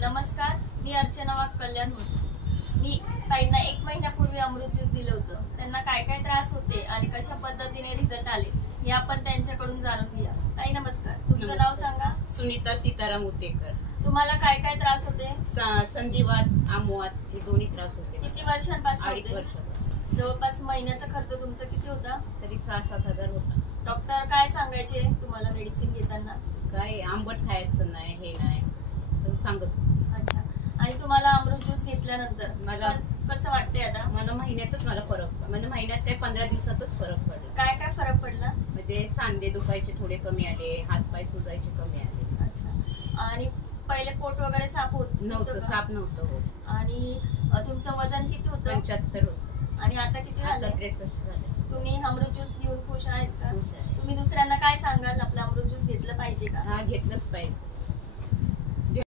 नमस्कार, मी अर्चना वाघ कल्याण होते। मी ताईंना 1 महिन्यापूर्वी अमृत ज्यूस दिलं होतं। त्यांना काय काय त्रास होते आणि कशा पद्धतीने रिझल्ट आले हे आपण त्यांच्याकडून जाणून घेऊया। ताई नमस्कार, तुमचं नाव सांगा। सुनीता सीताराम उतेकर। तुम्हाला काय काय त्रास होते? संधिवात, आमवात हे दोन्ही त्रास होते। किती वर्षांपासून 2.5 वर्ष। जवळपास महिन्याचा खर्च तुमचा किती होता? तरी 6-7 हजार होता। डॉक्टर काय सांगायचे तुम्हाला मेडिसिन घेताना? काय आंबट खायचं नाही, हे नाही सांगत। अच्छा, आणि तुम्हाला अमृत ज्यूस घेतल्यानंतर मला कसं वाटतंय आता? मला महिन्यातच महिन्यात काय 15 दिवसातच फरक पडला। काय काय फरक पडला? म्हणजे सांधे दुखायचे थोडे कमी आले, हातपाय सुजायचे कमी आले। अच्छा, आणि पहिले पोट वगैरे साफ होत नव्हतं, साफ नव्हतं होत। आणि तुमचं वजन किती होतं? 75 होतं। आणि आता किती झालं? 63 झालं। तुम्ही अमृत ज्यूस घेऊन खुश आहेत का? खुश आहे। तुम्ही दुसऱ्यांना काय सांगाल? आपलं अमृत ज्यूस घेतलं पाहिजे का? हा, घेतलंच पाहिजे।